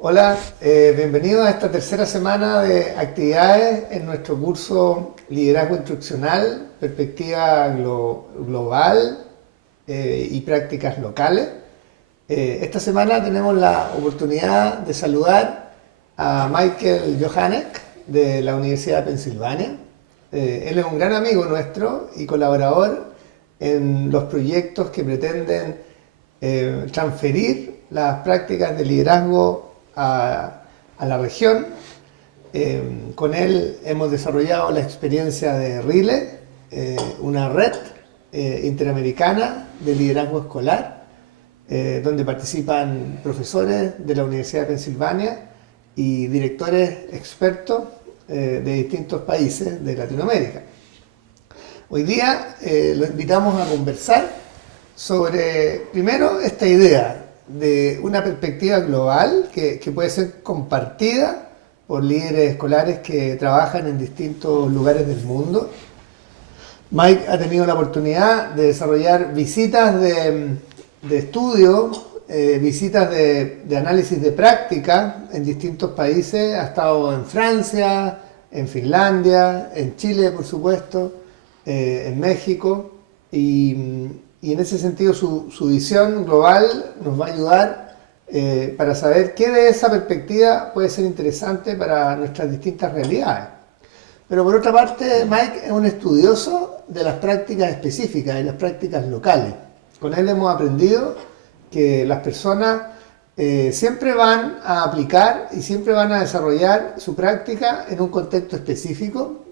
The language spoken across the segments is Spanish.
Hola, bienvenidos a esta tercera semana de actividades en nuestro curso Liderazgo Instruccional, Perspectiva Global y Prácticas Locales. Esta semana tenemos la oportunidad de saludar a Michael Johanneck de la Universidad de Pensilvania. Él es un gran amigo nuestro y colaborador en los proyectos que pretenden transferir las prácticas de liderazgo a la región. Con él hemos desarrollado la experiencia de RILE, una red interamericana de liderazgo escolar, donde participan profesores de la Universidad de Pensilvania y directores expertos de distintos países de Latinoamérica. Hoy día lo invitamos a conversar sobre, primero, esta idea de una perspectiva global que puede ser compartida por líderes escolares que trabajan en distintos lugares del mundo. Mike ha tenido la oportunidad de desarrollar visitas de estudio, visitas de análisis de práctica en distintos países. Ha estado en Francia, en Finlandia, en Chile, por supuesto, en México, y en ese sentido su visión global nos va a ayudar para saber qué de esa perspectiva puede ser interesante para nuestras distintas realidades. Pero por otra parte, Mike es un estudioso de las prácticas específicas y las prácticas locales. Con él hemos aprendido que las personas siempre van a aplicar y siempre van a desarrollar su práctica en un contexto específico.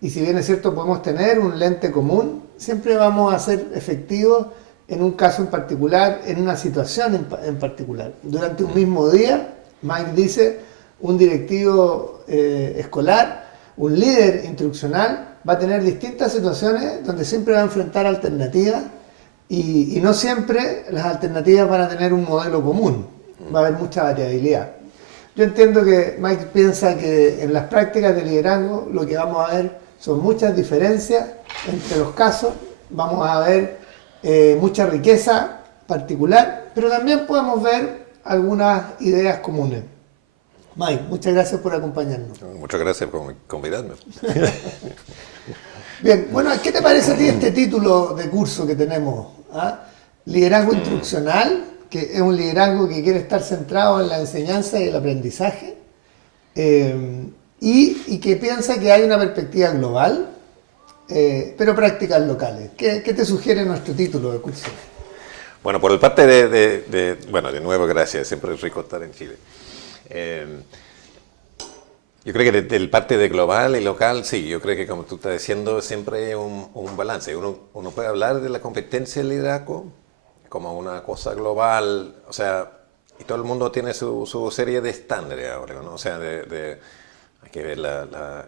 Y si bien es cierto, podemos tener un lente común, siempre vamos a ser efectivos en un caso en particular, en una situación en particular. Durante un mismo día, Mike dice, un directivo escolar, un líder instruccional, va a tener distintas situaciones donde siempre va a enfrentar alternativas y no siempre las alternativas van a tener un modelo común. Va a haber mucha variabilidad. Yo entiendo que Mike piensa que en las prácticas de liderazgo lo que vamos a ver son muchas diferencias entre los casos, vamos a ver mucha riqueza particular, pero también podemos ver algunas ideas comunes. Mike, muchas gracias por acompañarnos. Muchas gracias por convidarme. Bien, bueno, ¿qué te parece a ti este título de curso que tenemos? Liderazgo instruccional, que es un liderazgo que quiere estar centrado en la enseñanza y el aprendizaje, y que piensa que hay una perspectiva global, pero prácticas locales. ¿Qué te sugiere nuestro título de curso? Bueno, por el parte bueno, de nuevo, gracias, siempre es rico estar en Chile. Yo creo que del parte de global y local, sí, yo creo que como tú estás diciendo, siempre hay un balance. Uno puede hablar de la competencia del liderazgo como una cosa global, o sea, y todo el mundo tiene su serie de estándares ahora, ¿no? O sea, hay que ver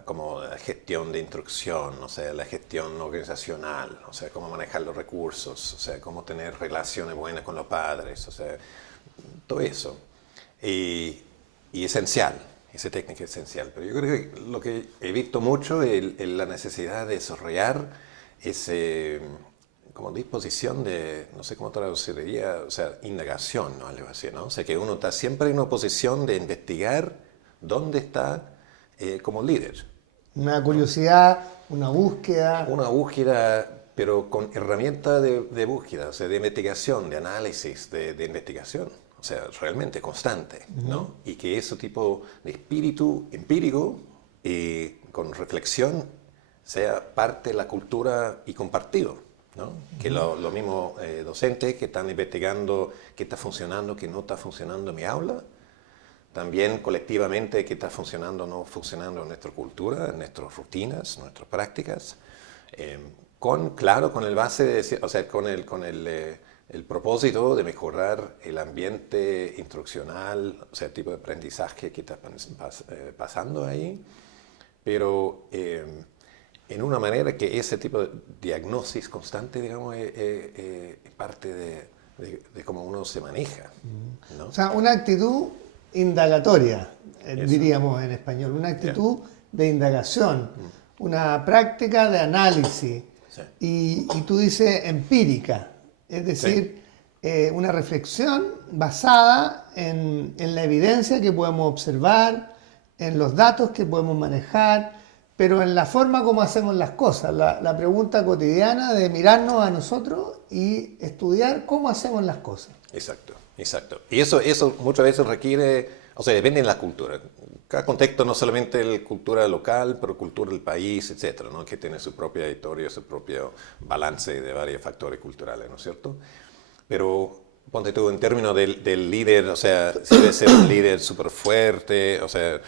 como la gestión de instrucción, o sea, la gestión organizacional, o sea, cómo manejar los recursos, o sea, cómo tener relaciones buenas con los padres, o sea, todo eso. Y esencial, esa técnica es esencial. Pero yo creo que lo que he visto mucho es la necesidad de desarrollar ese como disposición de, no sé cómo traduciría, o sea, indagación, ¿no? Algo así, ¿no? O sea, que uno está siempre en una posición de investigar dónde está como líder. Una curiosidad, una búsqueda. Una búsqueda, pero con herramientas de búsqueda, o sea, de investigación, de análisis, de investigación. O sea, realmente constante, ¿no? Y que ese tipo de espíritu empírico y con reflexión sea parte de la cultura y compartido, ¿no? Que los mismos docentes que están investigando qué está funcionando, qué no está funcionando en mi aula, también colectivamente qué está funcionando o no funcionando en nuestra cultura, en nuestras rutinas, nuestras prácticas, claro, con el base de, o sea, con el propósito de mejorar el ambiente instruccional, o sea, el tipo de aprendizaje que está pasando ahí, pero en una manera que ese tipo de diagnosis constante, digamos, es parte de cómo uno se maneja, ¿no? O sea, una actitud indagatoria, diríamos en español, una actitud de indagación, una práctica de análisis, y tú dices empírica, es decir, una reflexión basada en la evidencia que podemos observar, en los datos que podemos manejar, pero en la forma como hacemos las cosas, la pregunta cotidiana de mirarnos a nosotros y estudiar cómo hacemos las cosas. Exacto, exacto. Y eso muchas veces requiere, o sea, depende de la cultura. Cada contexto, no solamente la cultura local, pero cultura del país, etcétera, ¿no? Que tiene su propia historia, su propio balance de varios factores culturales, ¿no es cierto? Pero ponte tú en términos del líder, o sea, si debe ser un líder súper fuerte, o sea,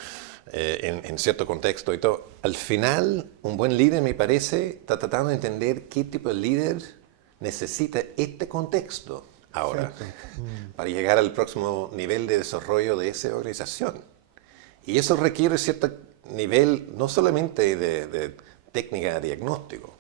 en cierto contexto y todo. Al final, un buen líder, me parece, está tratando de entender qué tipo de líder necesita este contexto ahora para llegar al próximo nivel de desarrollo de esa organización. Y eso requiere cierto nivel, no solamente de técnica de diagnóstico,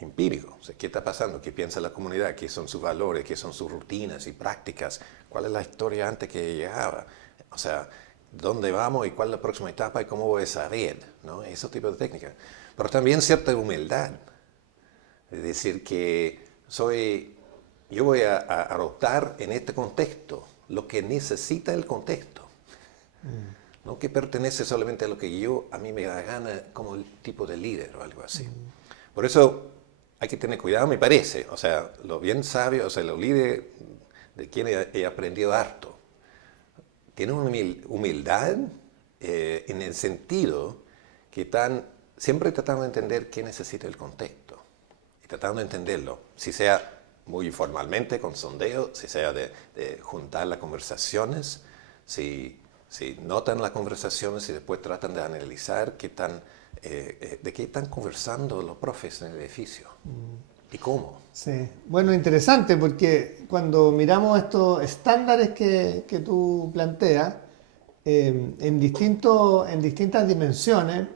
empírico. O sea, ¿qué está pasando? ¿Qué piensa la comunidad? ¿Qué son sus valores? ¿Qué son sus rutinas y prácticas? ¿Cuál es la historia antes que llegaba? O sea, ¿dónde vamos y cuál es la próxima etapa y cómo voy a saber? ¿No? Ese tipo de técnicas. Pero también cierta humildad. Es decir, que yo voy a adoptar en este contexto lo que necesita el contexto. No que pertenece solamente a lo que a mí me da gana como el tipo de líder o algo así. Por eso hay que tener cuidado, me parece. O sea, lo bien sabio, o sea, los líderes de quienes he aprendido harto, tienen una humildad en el sentido que están siempre tratando de entender qué necesita el contexto y tratando de entenderlo, si sea muy formalmente con sondeo, si sea de juntar las conversaciones, si notan las conversaciones y después tratan de analizar de qué están conversando los profes en el edificio y cómo. Sí, bueno, interesante porque cuando miramos estos estándares que tú planteas, en distintas dimensiones,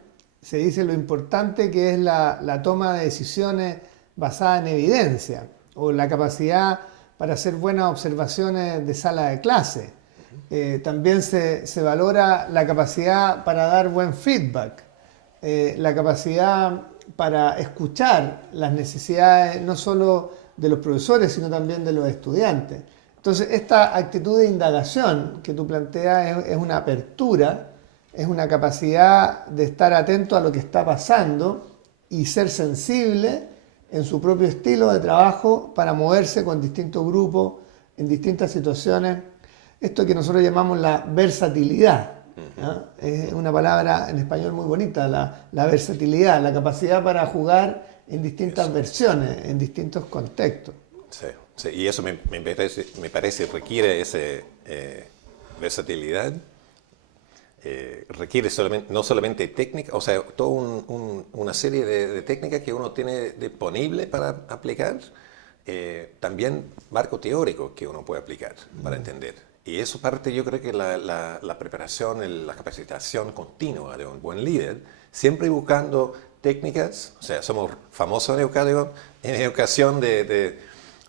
se dice lo importante que es la toma de decisiones basada en evidencia o la capacidad para hacer buenas observaciones de sala de clase. También se valora la capacidad para dar buen feedback, la capacidad para escuchar las necesidades no solo de los profesores, sino también de los estudiantes. Entonces, esta actitud de indagación que tú planteas es una apertura, es una capacidad de estar atento a lo que está pasando y ser sensible en su propio estilo de trabajo para moverse con distintos grupos, en distintas situaciones. Esto que nosotros llamamos la versatilidad. ¿No? Es una palabra en español muy bonita, la versatilidad, la capacidad para jugar en distintas versiones, en distintos contextos. Sí, sí, y eso me parece requiere esa versatilidad, requiere no solamente técnica, o sea, toda una serie de técnicas que uno tiene disponible para aplicar, también marco teórico que uno puede aplicar para entender. Y eso parte, yo creo que la preparación, la capacitación continua de un buen líder, siempre buscando técnicas, o sea, somos famosos en educación de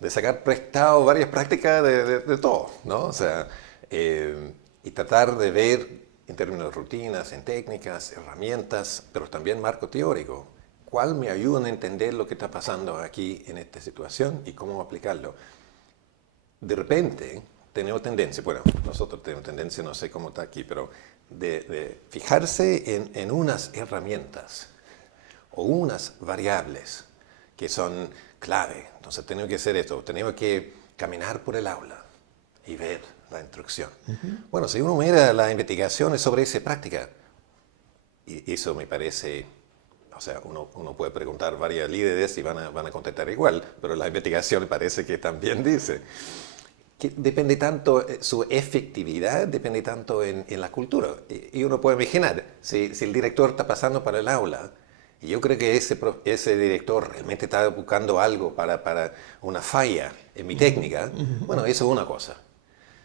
sacar prestado varias prácticas de todo, ¿no? O sea, y tratar de ver en términos de rutinas, en técnicas, herramientas, pero también marco teórico. ¿Cuál me ayuda a entender lo que está pasando aquí en esta situación y cómo aplicarlo? De repente tenemos tendencia, bueno, nosotros tenemos tendencia, no sé cómo está aquí, pero de fijarse en unas herramientas o unas variables que son clave. Entonces tenemos que hacer esto, tenemos que caminar por el aula y ver la instrucción. Bueno, si uno mira las investigaciones sobre esa práctica, y eso me parece, o sea, uno puede preguntar varias líderes y van a contestar igual, pero la investigación parece que también dice que depende tanto, su efectividad depende tanto en la cultura. Y uno puede imaginar, si el director está pasando para el aula, y yo creo que ese director realmente está buscando algo para una falla en mi técnica, bueno, eso es una cosa.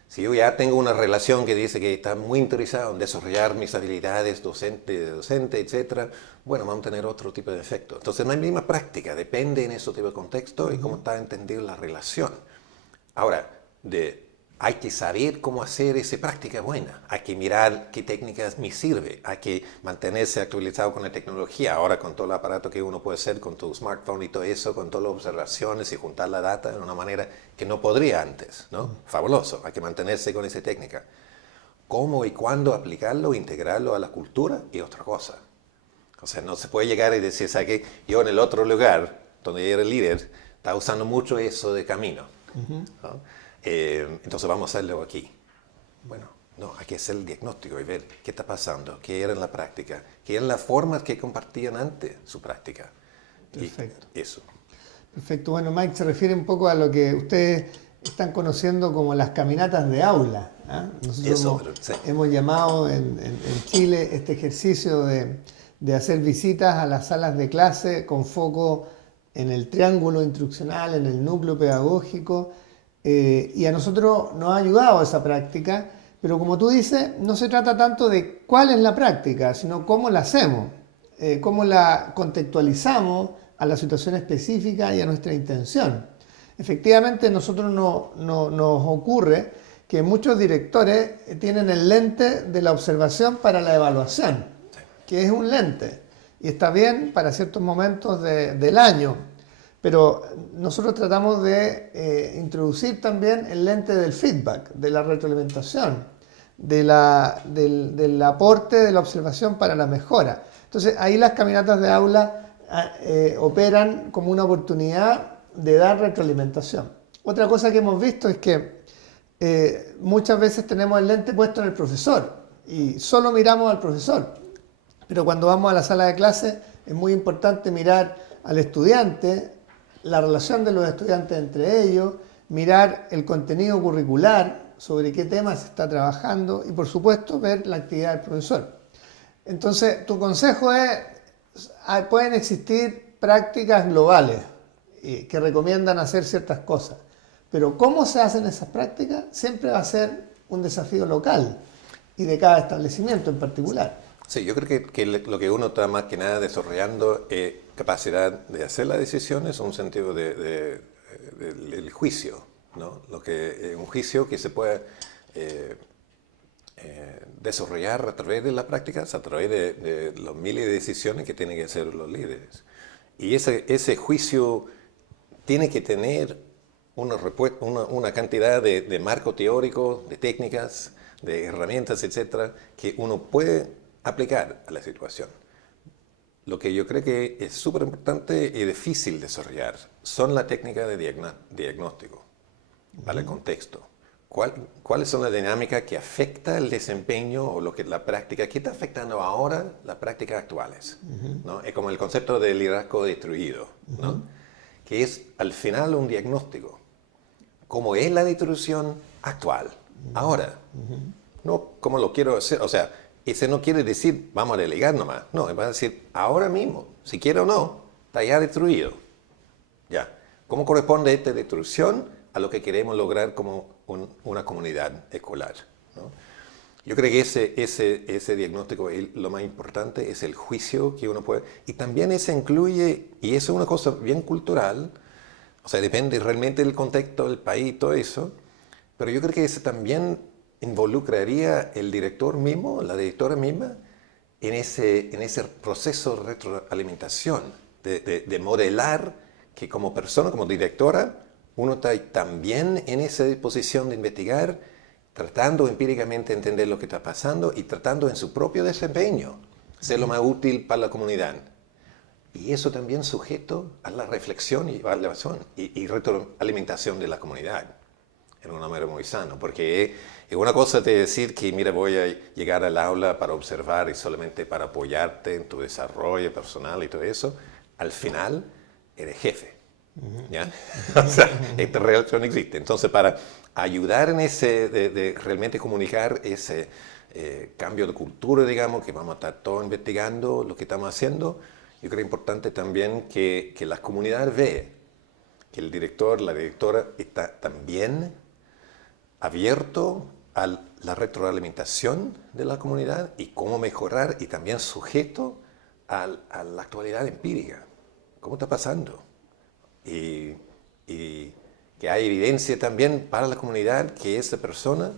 Si yo ya tengo una relación que dice que está muy interesado en desarrollar mis habilidades docente, etc., bueno, vamos a tener otro tipo de efecto. Entonces, no hay misma práctica, depende en ese tipo de contexto y cómo está entendido la relación. Ahora, de hay que saber cómo hacer esa práctica buena, hay que mirar qué técnicas me sirve, hay que mantenerse actualizado con la tecnología, ahora con todo el aparato que uno puede hacer con tu smartphone y todo eso, con todas las observaciones y juntar la data de una manera que no podría antes, ¿no? Fabuloso, hay que mantenerse con esa técnica. Cómo y cuándo aplicarlo, integrarlo a la cultura y otra cosa. O sea, no se puede llegar y decir, ¿sabes qué? Yo en el otro lugar, donde yo era el líder, estaba usando mucho eso de camino, ¿no? Entonces vamos a hacerlo aquí. Bueno, no, hay que hacer el diagnóstico y ver qué está pasando, qué era en la práctica, qué eran las formas que compartían antes su práctica. Perfecto. Y eso. Perfecto. Bueno, Mike, se refiere un poco a lo que ustedes están conociendo como las caminatas de aula. Nosotros hemos llamado en Chile este ejercicio de hacer visitas a las salas de clase con foco en el triángulo instruccional, en el núcleo pedagógico, y a nosotros nos ha ayudado esa práctica, pero como tú dices, no se trata tanto de cuál es la práctica, sino cómo la hacemos, cómo la contextualizamos a la situación específica y a nuestra intención. Efectivamente, a nosotros nos ocurre que muchos directores tienen el lente de la observación para la evaluación, que es un lente, y está bien para ciertos momentos del año, pero nosotros tratamos de introducir también el lente del feedback, de la retroalimentación, del aporte de la observación para la mejora. Entonces ahí las caminatas de aula operan como una oportunidad de dar retroalimentación. Otra cosa que hemos visto es que muchas veces tenemos el lente puesto en el profesor y solo miramos al profesor, pero cuando vamos a la sala de clase es muy importante mirar al estudiante, la relación de los estudiantes entre ellos, mirar el contenido curricular, sobre qué temas se está trabajando y por supuesto ver la actividad del profesor. Entonces tu consejo es, pueden existir prácticas globales que recomiendan hacer ciertas cosas, pero cómo se hacen esas prácticas siempre va a ser un desafío local y de cada establecimiento en particular. Sí, yo creo que lo que uno está más que nada desarrollando es capacidad de hacer las decisiones en un sentido del juicio, ¿no? Un juicio que se puede desarrollar a través de las prácticas, a través de los miles de decisiones que tienen que hacer los líderes. Y ese juicio tiene que tener una cantidad de marco teórico, de técnicas, de herramientas, etcétera, que uno puede aplicar a la situación. Lo que yo creo que es súper importante y difícil desarrollar son las técnicas de diagnóstico para el contexto. ¿Cuáles son las dinámicas que afectan el desempeño o la práctica? ¿Qué está afectando ahora las prácticas actuales? ¿No? Es como el concepto del liderazgo distribuido, ¿no? Que es al final un diagnóstico. ¿Cómo es la distribución actual? Ahora. No como lo quiero hacer. O sea, ese no quiere decir vamos a delegar nomás. No, va a decir ahora mismo, si quiere o no, está ya destruido. Ya. ¿Cómo corresponde esta destrucción a lo que queremos lograr como una comunidad escolar? ¿No? Yo creo que ese diagnóstico, lo más importante es el juicio que uno puede... Y también ese incluye, y eso es una cosa bien cultural, o sea, depende realmente del contexto del país y todo eso, pero yo creo que ese también involucraría el director mismo, la directora misma, en ese proceso de retroalimentación, de modelar que como persona, como directora, uno está también en esa disposición de investigar, tratando empíricamente de entender lo que está pasando y tratando en su propio desempeño ser lo más útil para la comunidad. Y eso también sujeto a la reflexión y evaluación y retroalimentación de la comunidad en una manera muy sana, porque es una cosa de decir que, mira, voy a llegar al aula para observar y solamente para apoyarte en tu desarrollo personal y todo eso, al final eres jefe. ¿Ya? O sea, esta relación existe. Entonces, para ayudar en ese, de realmente comunicar ese cambio de cultura, digamos, que vamos a estar todos investigando lo que estamos haciendo, yo creo importante también que las comunidades vean que el director, la directora está también abierto a la retroalimentación de la comunidad y cómo mejorar y también sujeto a la actualidad empírica. ¿Cómo está pasando? Y que hay evidencia también para la comunidad que esa persona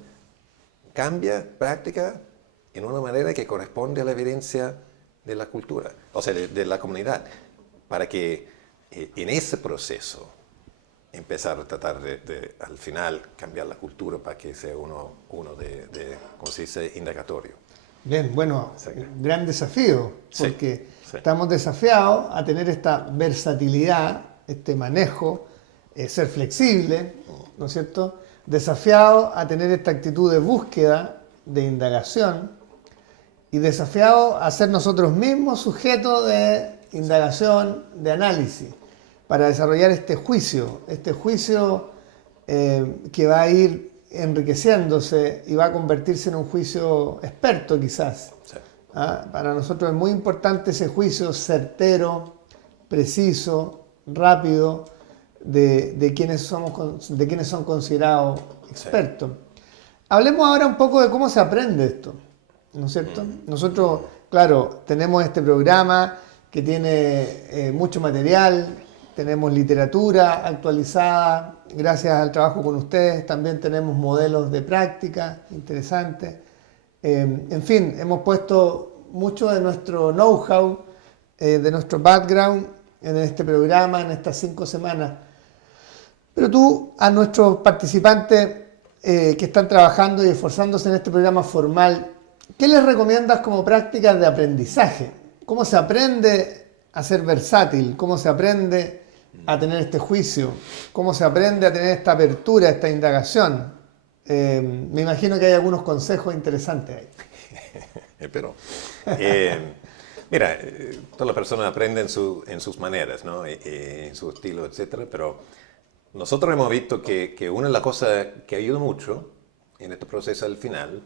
cambia práctica en una manera que corresponde a la evidencia de la cultura, o sea, de la comunidad, para que en ese proceso empezar a tratar al final, cambiar la cultura para que sea uno ¿cómo se dice?, indagatorio. Bien, bueno, Sí. gran desafío, Sí, porque sí. estamos desafiados a tener esta versatilidad, este manejo, ser flexible, ¿no es cierto? Desafiados a tener esta actitud de búsqueda, de indagación, y desafiados a ser nosotros mismos sujetos de indagación, de análisis, para desarrollar este juicio que va a ir enriqueciéndose y va a convertirse en un juicio experto quizás. Sí. Para nosotros es muy importante ese juicio certero, preciso, rápido, de quienes son considerados expertos. Hablemos ahora un poco de cómo se aprende esto, ¿no es cierto? Nosotros, claro, tenemos este programa que tiene mucho material, tenemos literatura actualizada, gracias al trabajo con ustedes, también tenemos modelos de práctica interesantes. En fin, hemos puesto mucho de nuestro know-how, de nuestro background en este programa, en estas 5 semanas. Pero tú, a nuestros participantes que están trabajando y esforzándose en este programa formal, ¿qué les recomiendas como prácticas de aprendizaje? ¿Cómo se aprende a ser versátil? ¿Cómo se aprende a tener este juicio? ¿Cómo se aprende a tener esta apertura, esta indagación? Me imagino que hay algunos consejos interesantes ahí. Pero, mira, todas las personas aprenden en sus maneras, ¿no? En su estilo, etcétera, pero nosotros hemos visto que una de las cosas que ayuda mucho en este proceso al final,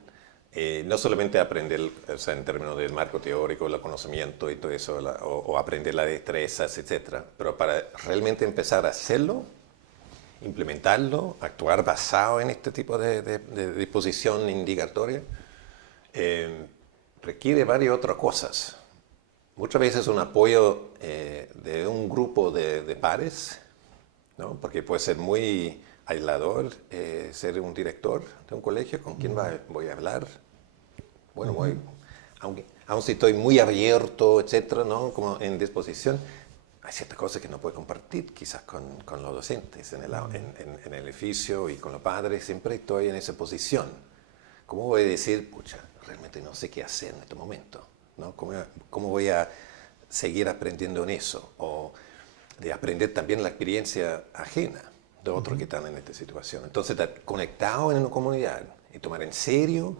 no solamente aprender, o sea, en términos del marco teórico, el conocimiento y todo eso, o aprender las destrezas, etcétera, pero para realmente empezar a hacerlo, implementarlo, actuar basado en este tipo de disposición indicatoria, requiere varias otras cosas. Muchas veces un apoyo de un grupo de pares, ¿no? Porque puede ser muy aislador ser un director de un colegio, ¿con quién voy a hablar? Bueno, aun si estoy muy abierto, etcétera, ¿no? Como en disposición, hay ciertas cosas que no puedo compartir quizás con los docentes en el edificio y con los padres, siempre estoy en esa posición. ¿Cómo voy a decir, pucha, realmente no sé qué hacer en este momento, ¿no? ¿Cómo voy a seguir aprendiendo en eso? O de aprender también la experiencia ajena de otros que están en esta situación. Entonces, estar conectado en una comunidad y tomar en serio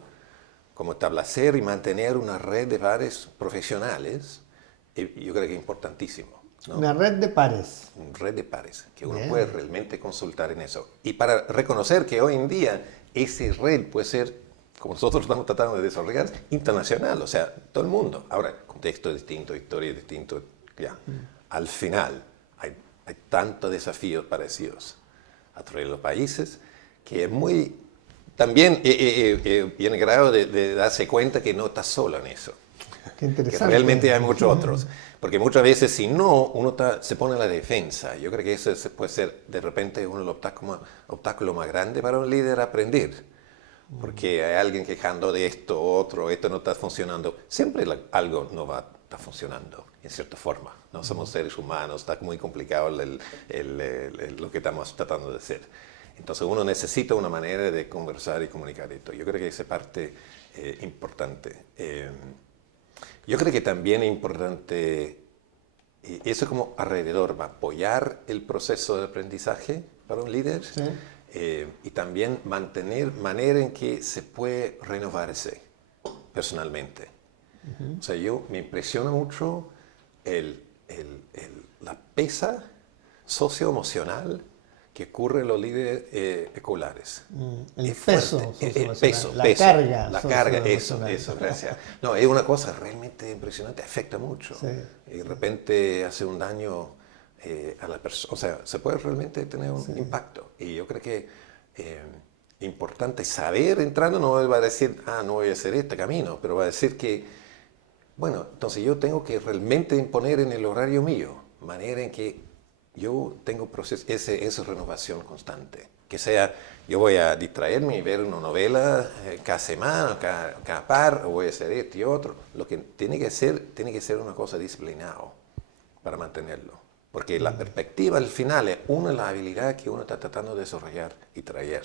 cómo establecer y mantener una red de pares profesionales, yo creo que es importantísimo, ¿no? Una red de pares. Una red de pares, que uno Bien. puede realmente consultar en eso. Y para reconocer que hoy en día esa red puede ser, como nosotros estamos tratando de desarrollar, internacional, o sea, todo el mundo. Ahora, contexto distinto, historia distinto, ya. Al final, hay tantos desafíos parecidos a través de los países que es muy... También viene grado de darse cuenta que no está solo en eso. Qué interesante. Que realmente hay muchos otros. Porque muchas veces, si no, uno se pone en la defensa. Yo creo que eso puede ser, de repente, uno de los obstáculos más grandes para un líder aprender. Porque hay alguien quejando de esto, otro, esto no está funcionando. Siempre algo no va a estar funcionando, en cierta forma. No somos seres humanos, está muy complicado lo que estamos tratando de hacer. Entonces uno necesita una manera de conversar y comunicar esto. Yo creo que esa parte importante. Yo creo que también es importante, y eso como alrededor, va a apoyar el proceso de aprendizaje para un líder. Sí. Y también mantener manera en que se puede renovarse personalmente. O sea, me impresiona mucho la pesa socioemocional que ocurre en los líderes escolares. El Es peso fuerte. socioemocional, la Peso, carga la carga, socioemocional. eso, gracias. No, es una cosa realmente impresionante, afecta mucho. Sí. Y de repente hace un daño a la persona, o sea, se puede realmente tener un impacto. Y yo creo que importante saber entrando, no va a decir, no voy a hacer este camino, pero va a decir que, bueno, entonces yo tengo que realmente imponer en el horario mío, manera en que yo tengo esa renovación constante. Que sea, yo voy a distraerme y ver una novela cada semana, cada par, o voy a hacer esto y otro. Lo que tiene que ser una cosa disciplinada para mantenerlo. Porque la perspectiva al final es una de las habilidades que uno está tratando de desarrollar y traer.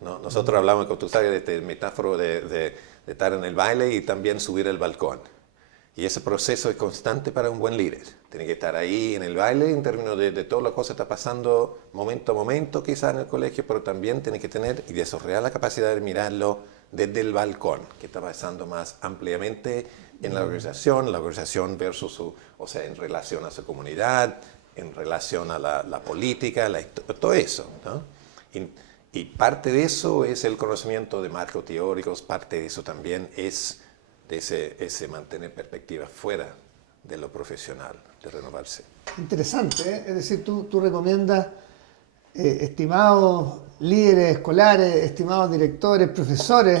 ¿No? Nosotros hablamos, como tú sabes, de este metáforo de estar en el baile y también subir el balcón. Y ese proceso es constante para un buen líder. Tiene que estar ahí en el baile en términos de todas las cosas que está pasando momento a momento quizás en el colegio, pero también tiene que tener y desarrollar la capacidad de mirarlo desde el balcón, que está pasando más ampliamente en la organización versus o sea, en relación a su comunidad, en relación a la política, todo eso, ¿no? Y parte de eso es el conocimiento de marcos teóricos, parte de eso también es de ese mantener perspectiva fuera de lo profesional, de renovarse. Interesante, ¿eh? Es decir, tú recomiendas, estimados líderes escolares, estimados directores, profesores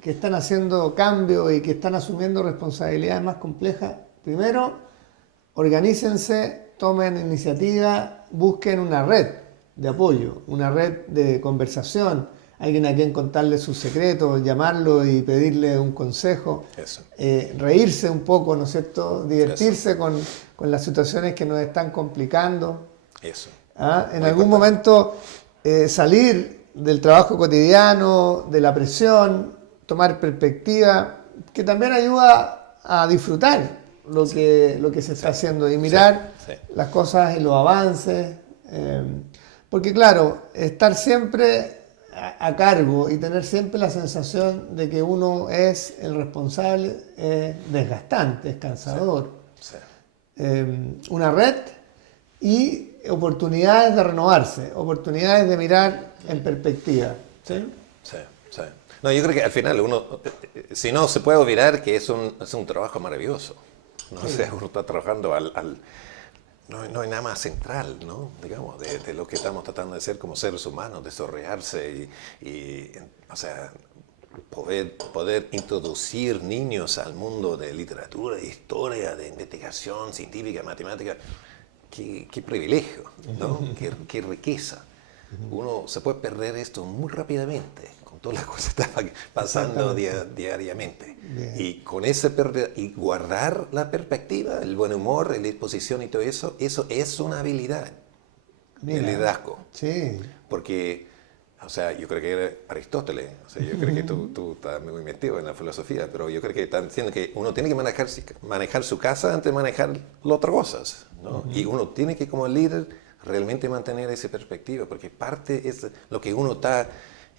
que están haciendo cambios y que están asumiendo responsabilidades más complejas, primero, organícense, tomen iniciativa, busquen una red de apoyo, una red de conversación, alguien a quien contarle sus secretos, llamarlo y pedirle un consejo, reírse un poco, ¿no es cierto? Divertirse con las situaciones que nos están complicando. En algún momento salir del trabajo cotidiano, de la presión, tomar perspectiva, que también ayuda a disfrutar lo que se está haciendo y mirar las cosas y los avances. Porque claro, estar siempre a cargo y tener siempre la sensación de que uno es el responsable es desgastante, es cansador. Una red y oportunidades de renovarse, oportunidades de mirar en perspectiva. ¿Sí? No, yo creo que al final si no se puede olvidar que es un trabajo maravilloso. ¿No? O sea, uno está trabajando no hay nada más central, ¿no? Digamos, de lo que estamos tratando de hacer como seres humanos, desarrollarse y o sea, poder introducir niños al mundo de literatura, de historia, de investigación científica, matemática. Qué privilegio, ¿no? Qué riqueza. Uno se puede perder esto muy rápidamente con todas las cosas que están pasando diariamente. Bien. Y con esa y guardar la perspectiva, el buen humor, la disposición y todo eso es una habilidad del liderazgo. Sí. Porque, o sea, yo creo que era Aristóteles, o sea, yo creo que tú estás muy metido en la filosofía, pero yo creo que están diciendo que uno tiene que manejar su casa antes de manejar las otras cosas, ¿no? Y uno tiene que, como líder, realmente mantener esa perspectiva, porque parte es lo que uno está,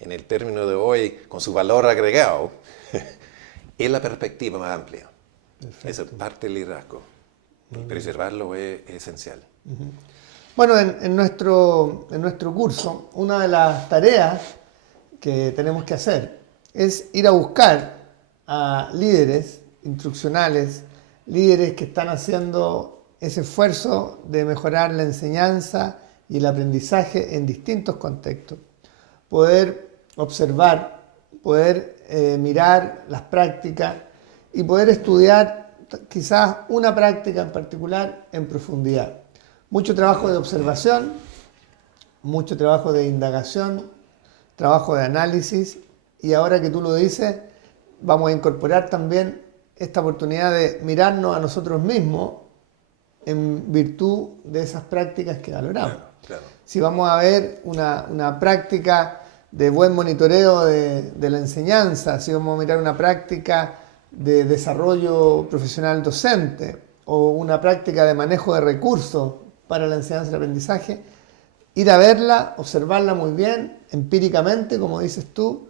en el término de hoy, con su valor agregado, es la perspectiva más amplia. Esa parte del liderazgo. Y preservarlo es esencial. Bueno, en nuestro curso, una de las tareas que tenemos que hacer es ir a buscar a líderes instruccionales, líderes que están haciendo ese esfuerzo de mejorar la enseñanza y el aprendizaje en distintos contextos. Poder observar, poder mirar las prácticas y poder estudiar quizás una práctica en particular en profundidad. Mucho trabajo de observación, mucho trabajo de indagación, trabajo de análisis y ahora que tú lo dices, vamos a incorporar también esta oportunidad de mirarnos a nosotros mismos en virtud de esas prácticas que valoramos. Claro. Si vamos a ver una práctica de buen monitoreo de la enseñanza, si vamos a mirar una práctica de desarrollo profesional docente o una práctica de manejo de recursos para la enseñanza y el aprendizaje, ir a verla, observarla muy bien, empíricamente, como dices tú,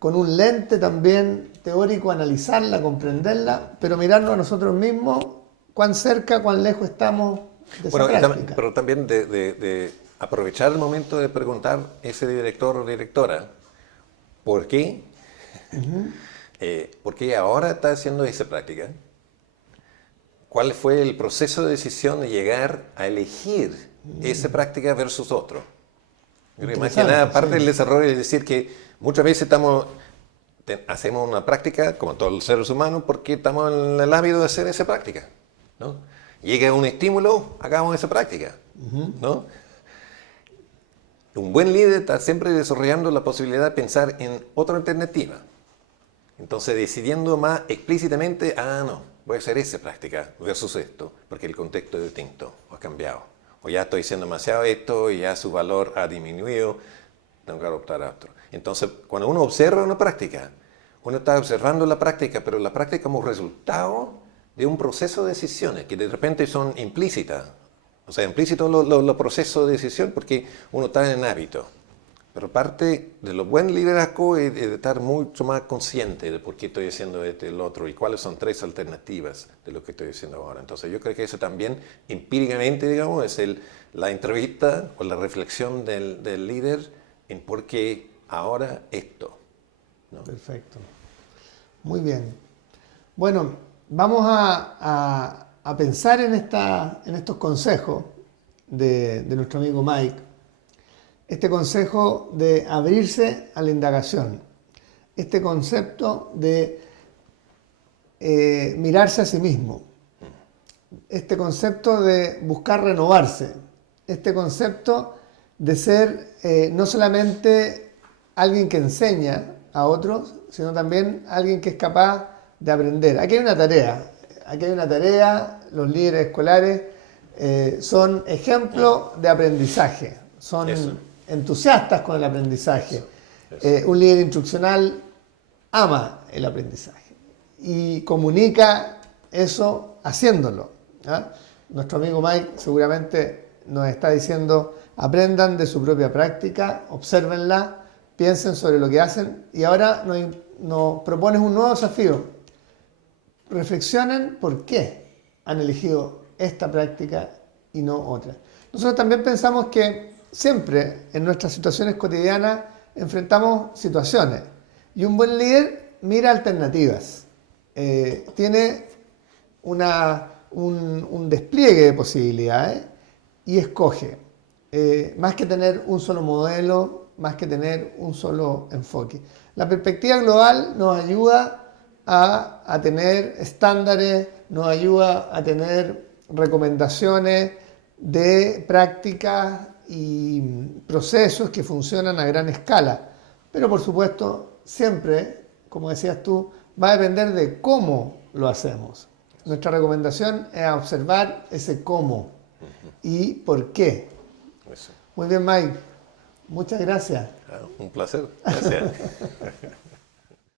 con un lente también teórico, analizarla, comprenderla, pero mirarnos a nosotros mismos, cuán cerca, cuán lejos estamos de esa práctica. Pero también de aprovechar el momento de preguntar a ese director o directora, ¿por qué? ¿Por qué ahora está haciendo esa práctica? ¿Cuál fue el proceso de decisión de llegar a elegir esa práctica versus otro? Más que nada, parte del desarrollo es decir que muchas veces hacemos una práctica, como todos los seres humanos, porque estamos en el hábito de hacer esa práctica, ¿no? Llega un estímulo, hagamos esa práctica. ¿no? Un buen líder está siempre desarrollando la posibilidad de pensar en otra alternativa. Entonces, decidiendo más explícitamente, no, voy a hacer esa práctica versus esto, porque el contexto es distinto, o ha cambiado. O ya estoy haciendo demasiado esto y ya su valor ha disminuido, tengo que adoptar a otro. Entonces, cuando uno observa una práctica, uno está observando la práctica, pero la práctica como resultado de un proceso de decisiones que de repente son implícitas. O sea, implícitos los procesos de decisión porque uno está en hábito. Pero parte de lo buen liderazgo es de estar mucho más consciente de por qué estoy haciendo esto y el otro y cuáles son tres alternativas de lo que estoy haciendo ahora. Entonces yo creo que eso también empíricamente, digamos, es la entrevista o la reflexión del líder en por qué ahora esto, ¿no? Perfecto. Muy bien. Bueno, vamos a pensar en estos consejos de nuestro amigo Mike. Este consejo de abrirse a la indagación. Este concepto de mirarse a sí mismo. Este concepto de buscar renovarse. Este concepto de ser no solamente alguien que enseña a otros, sino también alguien que es capaz de aprender. Aquí hay una tarea, los líderes escolares son ejemplos de aprendizaje, son entusiastas con el aprendizaje. Un líder instruccional ama el aprendizaje y comunica eso haciéndolo. Nuestro amigo Mike seguramente nos está diciendo, aprendan de su propia práctica, obsérvenla, piensen sobre lo que hacen y ahora nos propones un nuevo desafío. Reflexionen por qué han elegido esta práctica y no otra. Nosotros también pensamos que siempre en nuestras situaciones cotidianas enfrentamos situaciones y un buen líder mira alternativas. Tiene un despliegue de posibilidades y escoge. Más que tener un solo modelo, más que tener un solo enfoque. La perspectiva global nos ayuda a tener estándares, nos ayuda a tener recomendaciones de prácticas y procesos que funcionan a gran escala. Pero por supuesto, siempre, como decías tú, va a depender de cómo lo hacemos. Nuestra recomendación es observar ese cómo y por qué. Muy bien, Mike. Muchas gracias. Un placer. Gracias.